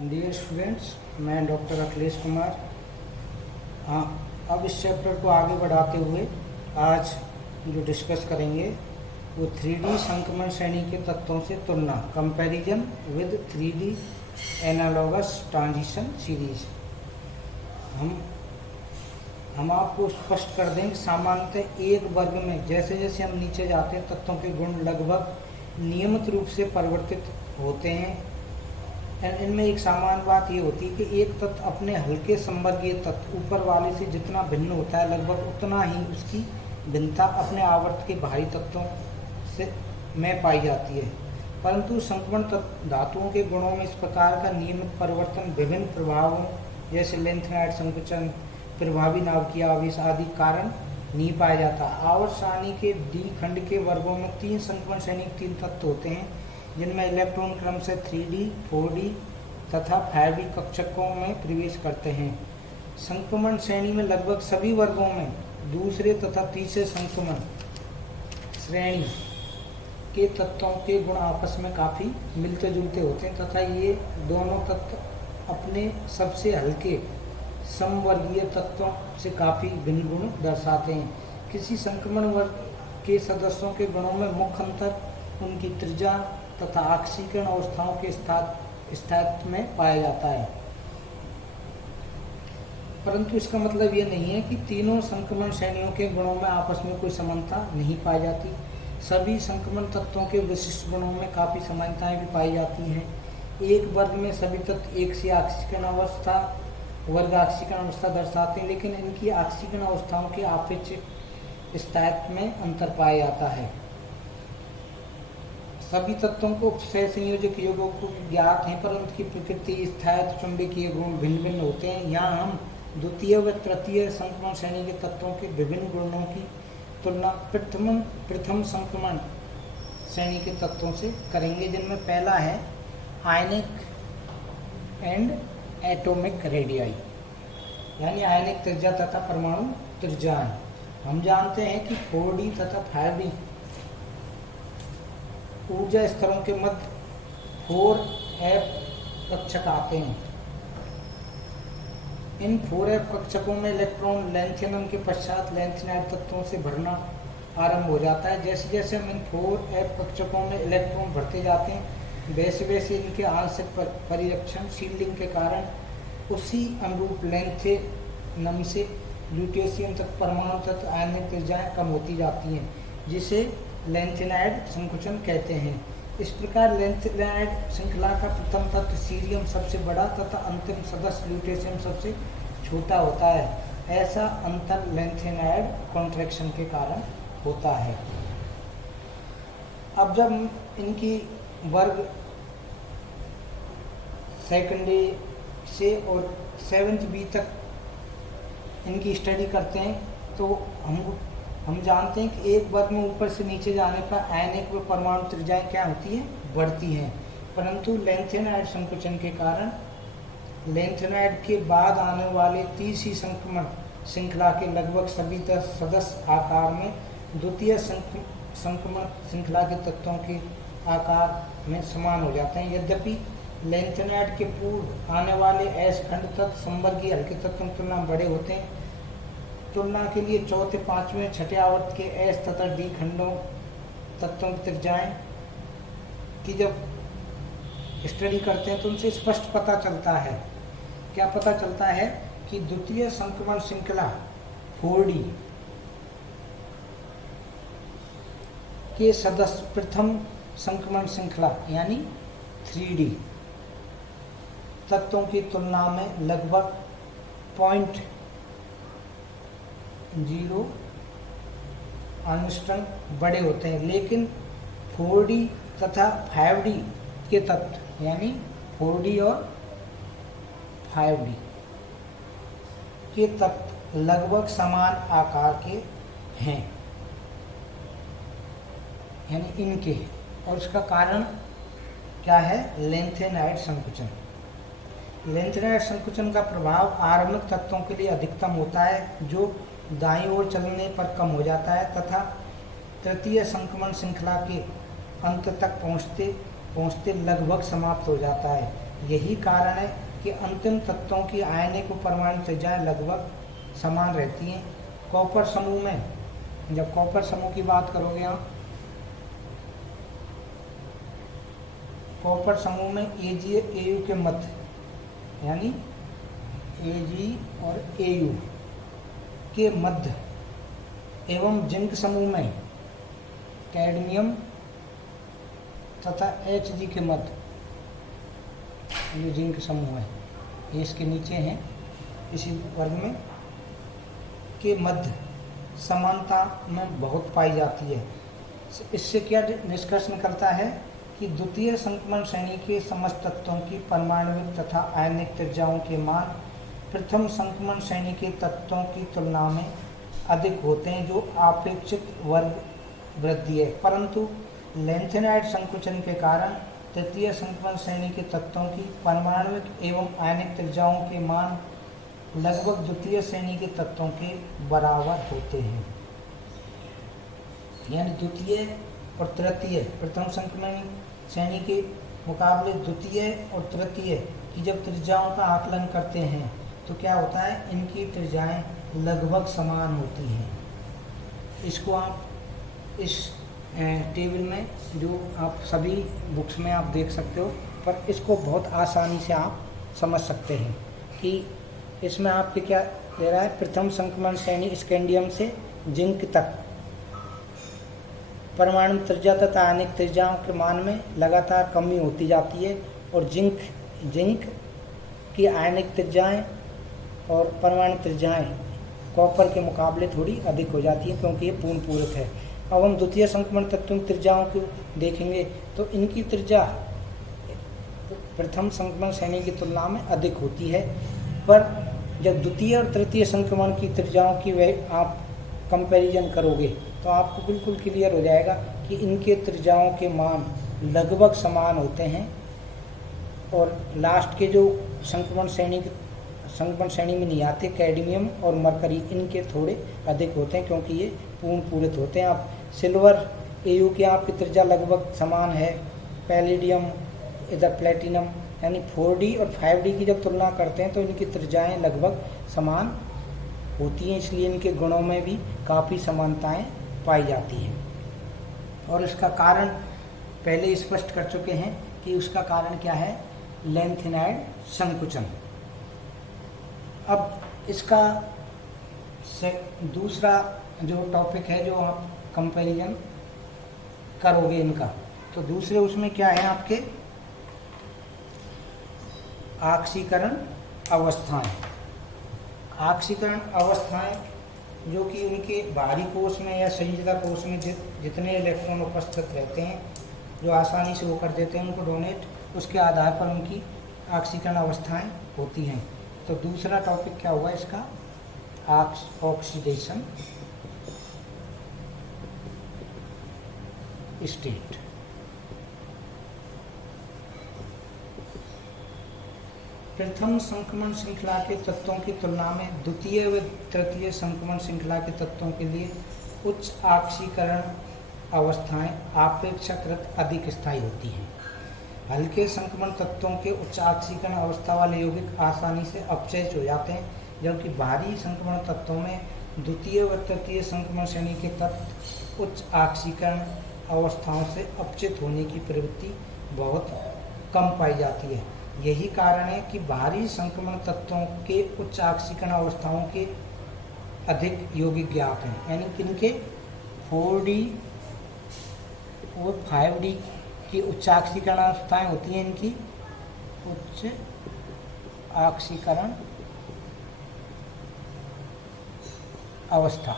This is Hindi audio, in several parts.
डियर स्टूडेंट्स, मैं डॉक्टर अखिलेश कुमार। अब इस चैप्टर को आगे बढ़ाते हुए आज जो डिस्कस करेंगे वो 3D संक्रमण श्रेणी के तत्वों से तुलना, comparison with 3D analogous transition series. हम आपको स्पष्ट कर दें कि सामान्यतः एक वर्ग में जैसे जैसे हम नीचे जाते हैं तत्वों के गुण लगभग नियमित रूप से परिवर्तित होते हैं। इनमें एक सामान्य बात ये होती है कि एक तत्व अपने हल्के संवर्गीय तत्व ऊपर वाले से जितना भिन्न होता है लगभग उतना ही उसकी भिन्नता अपने आवर्त के बाहरी तत्वों से में पाई जाती है। परंतु संक्रमण धातुओं के गुणों में इस प्रकार का नियमित परिवर्तन विभिन्न प्रभावों जैसे लेंथेनाइड संकुचन, प्रभावी नाभिकीय आवेश आदि कारण नहीं पाया जाता। आवर्त सारणी के डी खंड के वर्गों में 3 संक्रमण श्रेणी के 3 तत्व होते हैं जिनमें इलेक्ट्रॉन क्रम से 3D, 4D तथा 5D कक्षकों में प्रवेश करते हैं। संक्रमण श्रेणी में लगभग सभी वर्गों में दूसरे तथा तीसरे संक्रमण श्रेणी के तत्वों के गुण आपस में काफ़ी मिलते जुलते होते हैं तथा ये दोनों तत्व अपने सबसे हल्के समवर्गीय तत्वों से काफ़ी भिन्न गुण दर्शाते हैं। किसी संक्रमण वर्ग के सदस्यों के गुणों में मुख्य अंतर उनकी त्रिज्या तथा ऑक्सीकरण अवस्थाओं के स्थायित्व में पाया जाता है। परंतु इसका मतलब ये नहीं है कि तीनों संक्रमण श्रेणियों के गुणों में आपस में कोई समानता नहीं पाई जाती। सभी संक्रमण तत्वों के विशिष्ट गुणों में काफ़ी समानताएं भी पाई जाती हैं। एक वर्ग में सभी तत्व एक सी ऑक्सीकरण अवस्था, वर्ग ऑक्सीकरण अवस्था दर्शाते हैं, लेकिन इनकी ऑक्सीकरण अवस्थाओं के आपेक्षिक स्थायित्व में अंतर पाया जाता है। सभी तत्वों को सहसंयोजक योगों को ज्ञात हैं, परंतु उनकी प्रकृति, स्थायित्व, चुंबकीय गुण भिन्न भिन्न होते हैं। यहाँ हम द्वितीय व तृतीय संक्रमण श्रेणी के तत्वों के विभिन्न गुणों की तुलना प्रथम संक्रमण श्रेणी के तत्वों से करेंगे, जिनमें पहला है आयनिक एंड एटॉमिक रेडियाई, यानी आयनिक त्रिज्या तथा परमाणु त्रिज्याएं। हम जानते हैं कि 4D तथा 5D ऊर्जा स्तरों के मध्य 4f कक्षक आते हैं। इन 4f कक्षकों में इलेक्ट्रॉन लेंथेनम के पश्चात लेंथेनाइड तत्वों से भरना आरंभ हो जाता है। जैसे जैसे हम इन 4f कक्षकों में इलेक्ट्रॉन भरते जाते हैं वैसे वैसे इनके आंशिक परिरक्षण शील्डिंग के कारण उसी अनुरूप लेंथेनम से ल्यूटेशियम तक परमाणु तत्व आयनिक त्रिज्याएं कम होती जाती हैं, जिसे लेंथेनाइड संकुचन कहते हैं। इस प्रकार लेंथेनाइड श्रृंखला का प्रथम तत्व सीरियम सबसे बड़ा तथा अंतिम सदस्य ल्यूटेशियम सबसे छोटा होता है। ऐसा अंतर लेंथेनाइड कॉन्ट्रैक्शन के कारण होता है। अब जब इनकी वर्ग सेकंड ए से और 7th बी तक इनकी स्टडी करते हैं तो हम जानते हैं कि एक वर्ग में ऊपर से नीचे जाने पर आयनिक व परमाणु त्रिज्याएं क्या होती हैं, बढ़ती हैं। परंतु लेंथेनाइड संकुचन के कारण लेंथेनाइड के बाद आने वाले तीसरी संक्रमण श्रृंखला के लगभग सभी सदस्य आकार में द्वितीय संक्रमण श्रृंखला के तत्वों के आकार में समान हो जाते हैं। यद्यपि लेंथेनाइड के पूर्व आने वाले एस खंड तत्व संवर्गीय हल्के तत्वों की तुलना बड़े होते हैं। तुलना के लिए चौथे, 5वें, 6ठे आवर्त के एस तथा डी खंडों तत्वों की त्रिज्याएं की जब स्टडी करते हैं तो उनसे स्पष्ट पता चलता है। क्या पता चलता है कि द्वितीय संक्रमण श्रृंखला 4D के सदस्य प्रथम संक्रमण श्रृंखला यानी 3D तत्वों की तुलना में लगभग 0.0 एंगस्ट्रॉम बड़े होते हैं, लेकिन 4D तथा 5D के तत्व यानी 4D और 5D के तत्व लगभग समान आकार के हैं, यानी इनके। और उसका कारण क्या है? लेंथेनाइड संकुचन। लेंथेनाइड संकुचन का प्रभाव आरम्भिक तत्वों के लिए अधिकतम होता है, जो दाईं ओर चलने पर कम हो जाता है तथा तृतीय संक्रमण श्रृंखला के अंत तक पहुँचते लगभग समाप्त हो जाता है। यही कारण है कि अंतिम तत्वों की आयनिक व परमाणु त्रिज्याएं लगभग समान रहती हैं। कॉपर समूह में, जब कॉपर समूह की बात करोगे आप, कॉपर समूह में Ag Au के मध्य, यानी Ag और Au के मध्य, एवं जिंक समूह में कैडमियम तथा Hg के मध्य, ये जिंक समूह है, ये इसके नीचे हैं इसी वर्ग में, के मध्य समानता में बहुत पाई जाती है। इससे क्या निष्कर्ष निकलता है कि द्वितीय संक्रमण श्रेणी के समस्त तत्वों की परमाणविक तथा आयनिक त्रिज्याओं के मान प्रथम संक्रमण श्रेणी के तत्वों की तुलना में अधिक होते हैं, जो अपेक्षित वर्ग वृद्धि है। परंतु लैंथेनाइड संकुचन के कारण तृतीय संक्रमण श्रेणी के तत्वों की परमाणविक एवं आयनिक त्रिज्याओं के मान लगभग द्वितीय श्रेणी के तत्वों के बराबर होते हैं। यानी द्वितीय और तृतीय, प्रथम संक्रमण श्रेणी के मुकाबले द्वितीय और तृतीय की जब त्रिज्याओं का आकलन करते हैं तो क्या होता है, इनकी त्रिज्याएं लगभग समान होती हैं। इसको आप इस टेबल में जो आप सभी बुक्स में आप देख सकते हो, पर इसको बहुत आसानी से आप समझ सकते हैं कि इसमें आपके क्या दे रहा है, प्रथम संक्रमण श्रेणी स्कैंडियम से जिंक तक परमाणु त्रिज्या तथा आयनिक त्रिज्याओं के मान में लगातार कमी होती जाती है, और जिंक की आयनिक त्रिज्याएं और परमाणु त्रिज्याएं कॉपर के मुकाबले थोड़ी अधिक हो जाती है, क्योंकि ये पूर्ण पूरक है। अब हम द्वितीय संक्रमण तत्वों की त्रिज्याओं को देखेंगे तो इनकी त्रिज्या प्रथम संक्रमण श्रेणी की तुलना में अधिक होती है, पर जब द्वितीय और तृतीय संक्रमण की त्रिज्याओं की वह आप कंपैरिजन करोगे तो आपको बिल्कुल क्लियर हो जाएगा कि इनके त्रिज्याओं के मान लगभग समान होते हैं, और लास्ट के जो संक्रमण श्रेणी में नहीं आते, कैडमियम और मरकरी, इनके थोड़े अधिक होते हैं, क्योंकि ये पूर्ण पूरित होते हैं। आप सिल्वर Au की आपकी त्रिज्या लगभग समान है, पैलेडियम इधर प्लेटिनम, यानी 4D और 5D की जब तुलना करते हैं तो इनकी त्रिज्याएं लगभग समान होती हैं, इसलिए इनके गुणों में भी काफ़ी समानताएं पाई जाती हैं। और इसका कारण पहले स्पष्ट कर चुके हैं कि उसका कारण क्या है, लैंथेनाइड संकुचन। अब इसका दूसरा जो टॉपिक है, जो आप कंपैरिजन करोगे इनका, तो दूसरे उसमें क्या है आपके ऑक्सीकरण अवस्थाएं। ऑक्सीकरण अवस्थाएं जो कि उनके बाहरी कोश में या संयोजक कोश में जितने इलेक्ट्रॉन उपस्थित रहते हैं, जो आसानी से वो कर देते हैं उनको डोनेट, उसके आधार पर उनकी ऑक्सीकरण अवस्थाएं होती हैं। तो दूसरा टॉपिक क्या होगा इसका, ऑक्सीडेशन स्टेट। प्रथम संक्रमण श्रृंखला के तत्वों की तुलना में द्वितीय व तृतीय संक्रमण श्रृंखला के तत्वों के लिए उच्च ऑक्सीकरण अवस्थाएं अपेक्षाकृत अधिक स्थायी होती हैं। हल्के संक्रमण तत्वों के उच्च ऑक्सीकरण अवस्था वाले यौगिक आसानी से अपचयित हो जाते हैं, जबकि भारी संक्रमण तत्वों में द्वितीय व तृतीय संक्रमण श्रेणी के तत्व उच्च ऑक्सीकरण अवस्थाओं से अपचयित होने की प्रवृत्ति बहुत कम पाई जाती है। यही कारण है कि भारी संक्रमण तत्वों के उच्च ऑक्सीकरण अवस्थाओं के अधिक यौगिक ज्ञात हैं, यानी किनके 4D और 5D की उच्च ऑक्सीकरण अवस्थाएं होती हैं, इनकी उच्च ऑक्सीकरण अवस्था,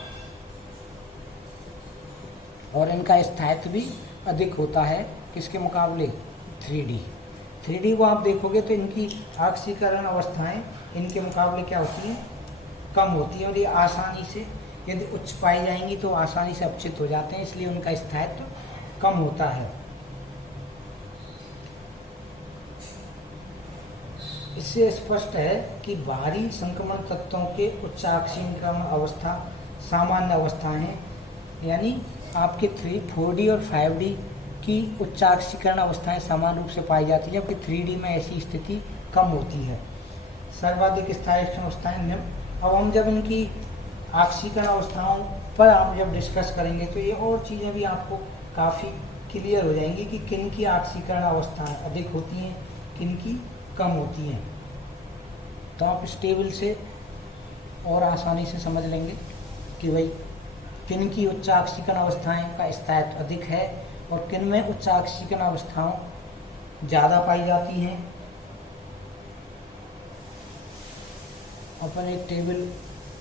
और इनका स्थायित्व भी अधिक होता है किसके मुकाबले, 3D को आप देखोगे तो इनकी ऑक्सीकरण अवस्थाएं इनके मुकाबले क्या होती हैं, कम होती हैं, और ये आसानी से यदि उच्च पाई जाएंगी तो आसानी से अपचित हो जाते हैं, इसलिए उनका स्थायित्व कम होता है। इससे स्पष्ट है कि बाहरी संक्रमण तत्वों के उच्च ऑक्सीकरण अवस्था सामान्य अवस्थाएं हैं, यानी आपके 4D और 5D की उच्च ऑक्सीकरण अवस्थाएं समान रूप से पाई जाती है, जबकि 3D में ऐसी स्थिति कम होती है। सर्वाधिक स्थायी अवस्थाएं निम्न। अब हम जब इनकी ऑक्सीकरण अवस्थाओं पर हम जब डिस्कस करेंगे तो ये और चीज़ें भी आपको काफ़ी क्लियर हो जाएंगी कि किन की ऑक्सीकरण अवस्थाएं अधिक होती हैं, किन की कम होती हैं। तो आप इस टेबल से और आसानी से समझ लेंगे कि भाई किन की उच्च ऑक्सीकरण अवस्थाएं का स्थायित्व अधिक है और किन में उच्च ऑक्सीकरण अवस्थाओं ज़्यादा पाई जाती हैं। अपन एक टेबल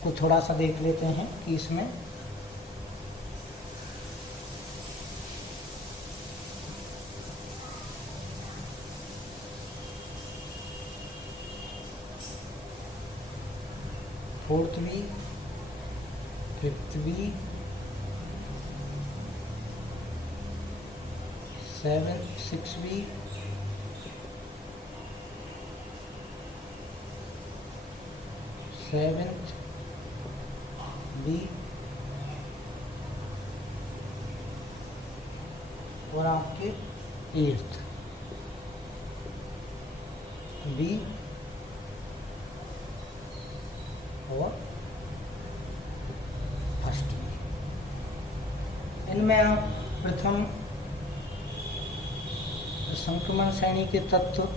को थोड़ा सा देख लेते हैं कि इसमें fourth B, fifth B, 6B, 7th B और आपके 8th B और फर्स्ट बी। इनमें आप प्रथम संक्रमण श्रेणी के तत्व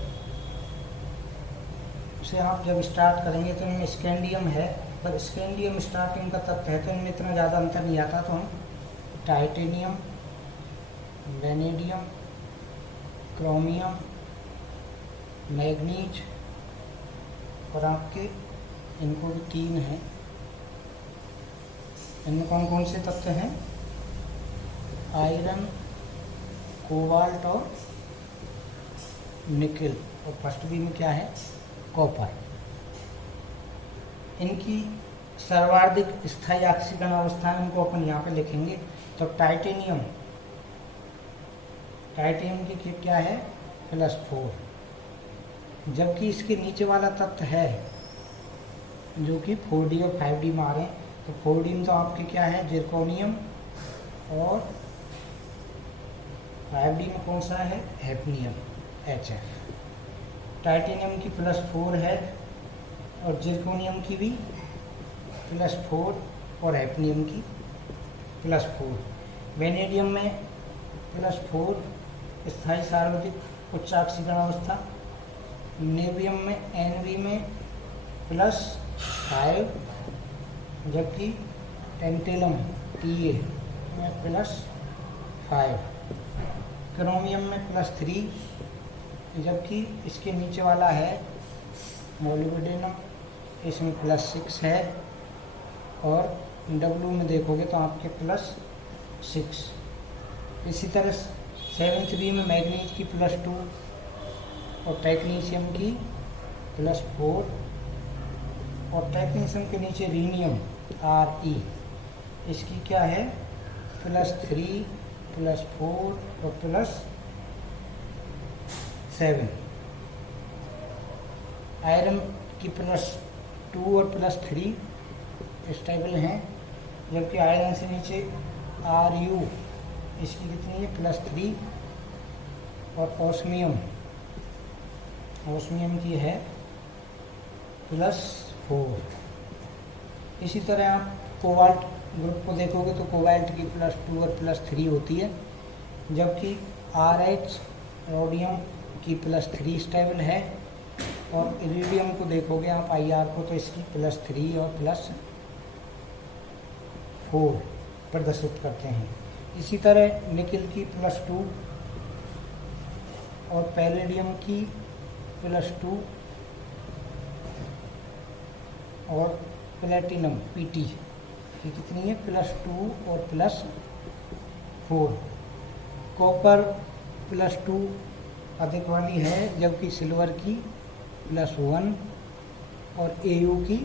से आप जब स्टार्ट करेंगे तो इनमें स्कैंडियम है, पर स्कैंडियम स्टार्टिंग का तत्व है तो इनमें इतना ज़्यादा अंतर नहीं आता। तो हम टाइटेनियम, वेनेडियम, क्रोमियम, मैग्नीज और आपके इनको भी 3 हैं। इनमें कौन कौन से तत्व हैं? आयरन, कोबाल्ट और निकेल। और फर्स्ट बी में क्या है? कॉपर। इनकी सर्वाधिक स्थायी ऑक्सीकरण अवस्थाएं उनको अपन यहाँ पे लिखेंगे। तो टाइटेनियम की क्या है? +4, जबकि इसके नीचे वाला तत्व है जो कि 4D और 5D में आ रहे हैं। तो 4D में तो आपके क्या है? जिरकोनियम और 5D में कौन सा है? Hafnium, HF। टाइटेनियम की +4 है और जिरकोनियम की भी +4 और हैफनियम की +4। वेनेडियम में +4 स्थायी सार्वधिक उच्च ऑक्सीकरण अवस्था। नेवियम में NV में +5, जबकि टेंटेलम TA में +5। क्रोमियम में +3, जबकि इसके नीचे वाला है मोलिब्डेनम, इसमें +6 है। और W में देखोगे तो आपके +6। इसी तरह 7th B में मैग्नीज की +2 और टेक्नीशियम की +4 और टेक्नीशियम के नीचे रीनियम RE, इसकी क्या है? +3, +4 और +7। आयरन की +2 और +3 स्टेबल हैं, जबकि आयरन से नीचे RU, इसकी कितनी है? +3 और ओस्मियम की है +4। इसी तरह आप कोबाल्ट ग्रुप को देखोगे तो कोबाल्ट की +2 और +3 होती है, जबकि RH रोडियम की +3 स्टेबल है। और इरिडियम को देखोगे आप IR को तो इसकी +3 और +4 प्रदर्शित करते हैं। इसी तरह निकेल की +2 और पैलेडियम की +2 और प्लेटिनम PT की कितनी है? +2 और +4। कॉपर +2 अधिक वाली है, जबकि सिल्वर की +1 और AU की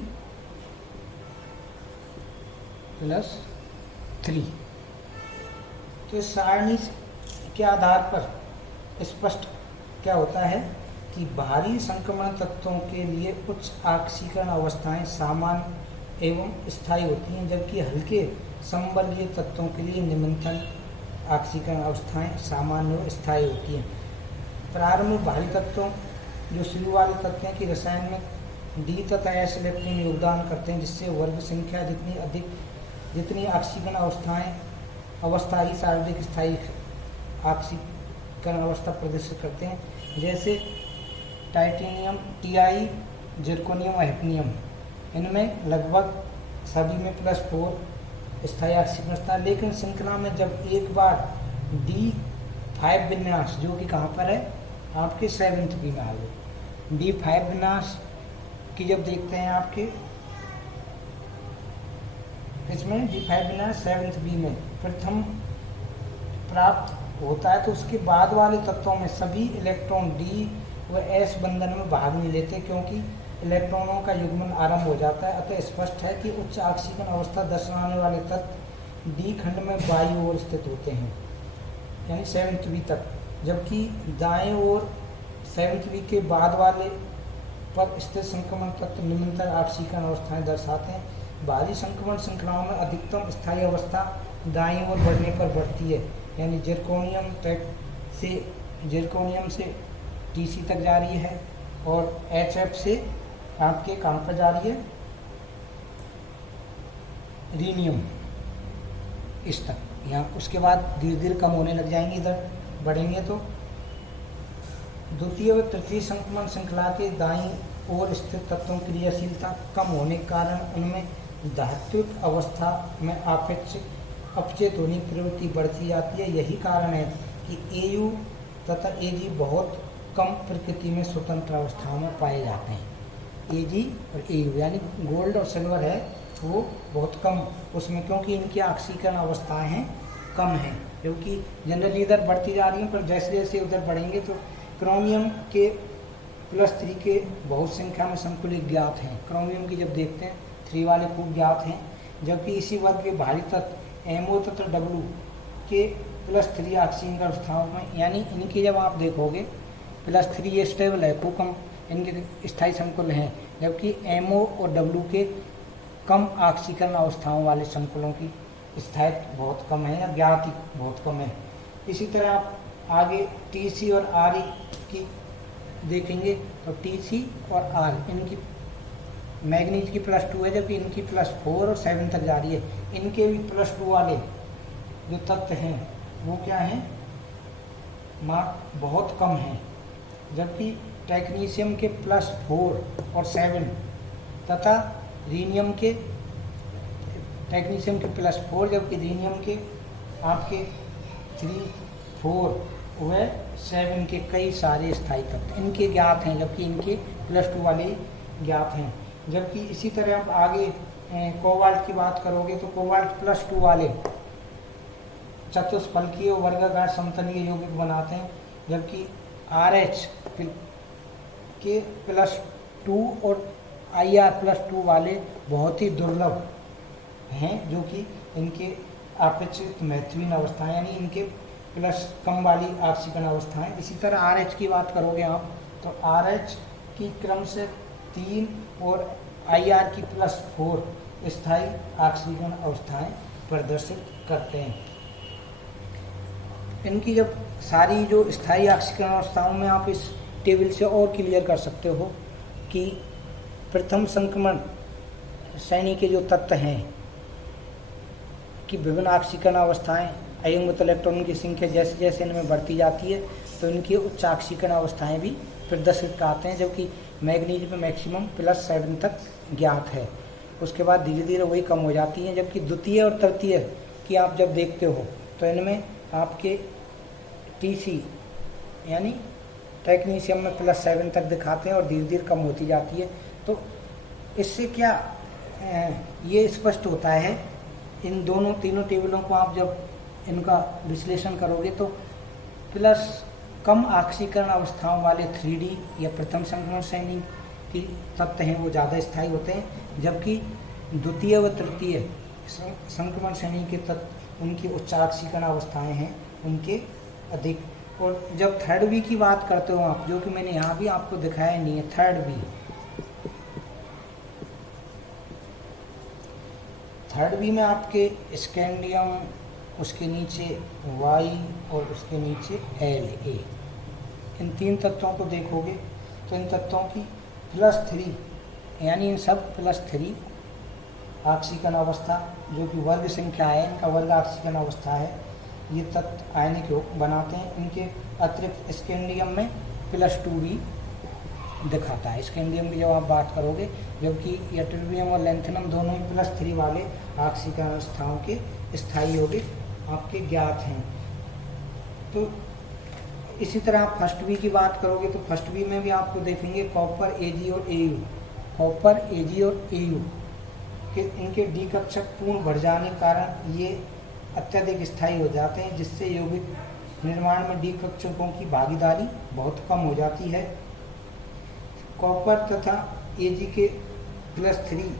+3। तो इस सारणी के आधार पर स्पष्ट क्या होता है कि भारी संक्रमण तत्वों के लिए उच्च ऑक्सीकरण अवस्थाएं सामान्य एवं स्थायी होती हैं, जबकि हल्के संबलीय तत्वों के लिए निम्नतम ऑक्सीकरण अवस्थाएं सामान्य और स्थायी होती हैं। प्रारंभिक भारी तत्वों जो शुरू वाले तत्व हैं कि रसायन में डी तथा एस इलेक्ट्रॉन योगदान करते हैं, जिससे वर्ग संख्या जितनी ऑक्सीकरण अवस्था ही शारीरिक स्थायी ऑक्सीकरण अवस्था प्रदर्शित करते हैं। जैसे टाइटेनियम, टीआई, जिरकोनियम और हैफनियम, इनमें लगभग सभी में +4 स्थायी ऑक्सीकरण अवस्था। लेकिन श्रृंखला में जब एक बार D5 विन्यास, जो कि कहाँ पर है आपके 7th बी में आ गए, D5 विन्यास की जब देखते हैं आपके इसमें D5 विन्यास 7th बी में प्रथम प्राप्त होता है, तो उसके बाद वाले तत्वों में सभी इलेक्ट्रॉन डी व एस बंधन में भाग नहीं लेते, क्योंकि इलेक्ट्रॉनों का युग्मन आरंभ हो जाता है। अतः स्पष्ट है कि उच्च ऑक्सीकरण अवस्था दर्शाने वाले तत्व डी खंड में बाईं ओर स्थित होते हैं, यानी 7th बी तक, जबकि दाएं ओर 7th बी के बाद वाले पर स्थित संक्रमण तत्व निम्नतर ऑक्सीकरण अवस्थाएं दर्शाते हैं। भारी संक्रमण श्रृंखलाओं में अधिकतम स्थायी अवस्था दाईं ओर बढ़ने पर बढ़ती है, यानी जिरकोनियम से टीसी तक जा रही है और HF से आपके कहाँ पर जा रही है, रीनियम इस तक, यहाँ उसके बाद धीरे धीरे कम होने लग जाएंगे, इधर बढ़ेंगे तो। द्वितीय व तृतीय संक्रमण श्रृंखला के दाईं ओर स्थित तत्वों की क्रियाशीलता कम होने के कारण उनमें धात्विक अवस्था में अपचेत होने की प्रवृत्ति बढ़ती जाती है। यही कारण है कि AU तथा AG बहुत कम प्रकृति में स्वतंत्र अवस्थाओं में पाए जाते हैं। AG और AU यानी गोल्ड और सिल्वर है वो बहुत कम उसमें, क्योंकि इनकी ऑक्सीकरण अवस्थाएं हैं कम हैं, क्योंकि जनरली इधर बढ़ती जा रही हैं, पर जैसे जैसे उधर बढ़ेंगे तो क्रोमियम के +3 के बहुत संख्या में संकुलित ज्ञात हैं। क्रोमियम की जब देखते हैं 3 वाले खूब ज्ञात हैं, जबकि इसी वर्ग के भारी तत्व MO तथा W के +3 ऑक्सीकरण अवस्थाओं में, यानी इनकी जब आप देखोगे +3 ये स्टेबल है, खूब कम इनके स्थायी संकुल हैं, जबकि MO और W के कम ऑक्सीकरण अवस्थाओं वाले संकुलों की स्थायित्व बहुत कम है या ज्ञात बहुत कम है। इसी तरह आप आगे TC और RE की देखेंगे तो TC और R इनकी मैग्नीज की +2 है, जबकि इनकी +4 और 7 तक जा रही है। इनके भी +2 वाले जो तत्व हैं वो क्या हैं, मार्क बहुत कम हैं, जबकि टेक्नीशियम के +4 और 7 तथा रीनियम के टेक्नीशियम के +4, जबकि रीनियम के आपके 3, 4 व 7 के कई सारे स्थायी तत्व इनके ज्ञात हैं, जबकि इनके +2 वाले ज्ञात हैं। जबकि इसी तरह आप आगे कोबाल्ट की बात करोगे तो कोबाल्ट +2 वाले चतुष्फलकीय वर्गाकार समतलीय यौगिक बनाते हैं, जबकि RH के +2 और IR +2 वाले बहुत ही दुर्लभ हैं, जो कि इनके अपेक्षित महत्वहीन अवस्थाएं, यानी इनके कम वाली ऑक्सीकरण अवस्थाएं। इसी तरह RH की बात करोगे आप तो RH की क्रम से 3 और IR की +4 स्थायी ऑक्सीकरण अवस्थाएं प्रदर्शित करते हैं। इनकी जब सारी जो स्थायी ऑक्सीकरण अवस्थाओं में आप इस टेबल से और क्लियर कर सकते हो कि प्रथम संक्रमण श्रेणी के जो तत्व हैं कि विभिन्न ऑक्सीकरण अवस्थाएं अयुग्मित इलेक्ट्रॉन की संख्या जैसे जैसे इनमें बढ़ती जाती है तो इनकी उच्च ऑक्सीकरण अवस्थाएं भी प्रदर्शित कराते हैं, जबकि मैग्नीज में मैक्सिमम +7 तक ज्ञात है। उसके बाद धीरे धीरे वही कम हो जाती हैं, जबकि द्वितीय और तृतीय की आप जब देखते हो तो इनमें आपके TC यानी टेक्नीशियम में +7 तक दिखाते हैं और धीरे धीरे कम होती जाती है। तो इससे क्या ये स्पष्ट होता है, इन दोनों तीनों टेबलों को आप जब इनका विश्लेषण करोगे तो कम ऑक्सीकरण अवस्थाओं वाले 3D या प्रथम संक्रमण श्रेणी की तत्व हैं वो ज़्यादा स्थायी होते हैं, जबकि द्वितीय व तृतीय संक्रमण श्रेणी के तत्व उनकी उच्च ऑक्सीकरण अवस्थाएं हैं उनके अधिक। और जब 3rd बी की बात करते हो आप, जो कि मैंने यहाँ भी आपको दिखाया नहीं है, 3rd बी में आपके स्कैंडियम उसके नीचे Y और उसके नीचे La। इन 3 तत्वों को देखोगे तो इन तत्वों की +3 यानी इन सब +3 ऑक्सीकरण अवस्था जो कि वर्ग संख्या है, इनका वर्ग ऑक्सीकरण अवस्था है, ये तत्व आयनिक यौगिक बनाते हैं। इनके अतिरिक्त स्कैंडियम में +2b दिखाता है। स्कैंडियम की जब आप बात करोगे, जबकि यट्रिबियम और लैंथेनम दोनों ही +3 वाले ऑक्सीकरण अवस्थाओं के स्थायी यौगिक आपके ज्ञात हैं। तो इसी तरह आप फर्स्ट बी की बात करोगे तो फर्स्ट बी में भी आपको देखेंगे कॉपर, Ag और Au, कॉपर, Ag और Au कि इनके डी कक्षक पूर्ण बढ़ जाने के कारण ये अत्यधिक स्थायी हो जाते हैं, जिससे यौगिक निर्माण में डी कक्षकों की भागीदारी बहुत कम हो जाती है। कॉपर तथा Ag के +3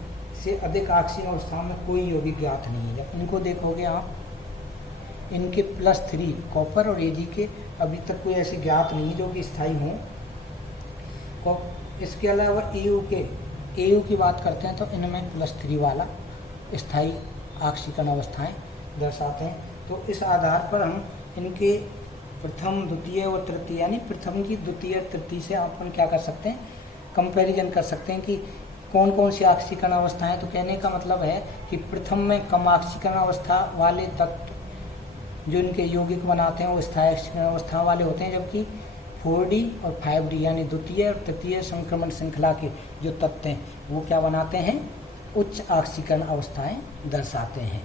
से अधिक ऑक्सीजन अवस्था में कोई यौगिक ज्ञात नहीं है। इनको देखोगे आप, इनके +3 कॉपर और Ag के अभी तक कोई ऐसे ज्ञात नहीं जो कि स्थायी हों। इसके अलावा Au की बात करते हैं तो इनमें +3 वाला स्थायी ऑक्सीकरण अवस्थाएं दर्शाते हैं। तो इस आधार पर हम इनके प्रथम, द्वितीय और तृतीय यानी प्रथम की द्वितीय तृतीय से अपन क्या कर सकते हैं, कंपैरिजन कर सकते हैं कि कौन कौन सी ऑक्सीकरण अवस्थाएं। तो कहने का मतलब है कि प्रथम में कम ऑक्सीकरण अवस्था वाले तत्व जो इनके यौगिक बनाते हैं वो स्थायी ऑक्सीकरण अवस्था वाले होते हैं, जबकि 4D और 5D यानी द्वितीय और तृतीय संक्रमण श्रृंखला के जो तत्व हैं वो क्या बनाते हैं, उच्च ऑक्सीकरण अवस्थाएं दर्शाते हैं।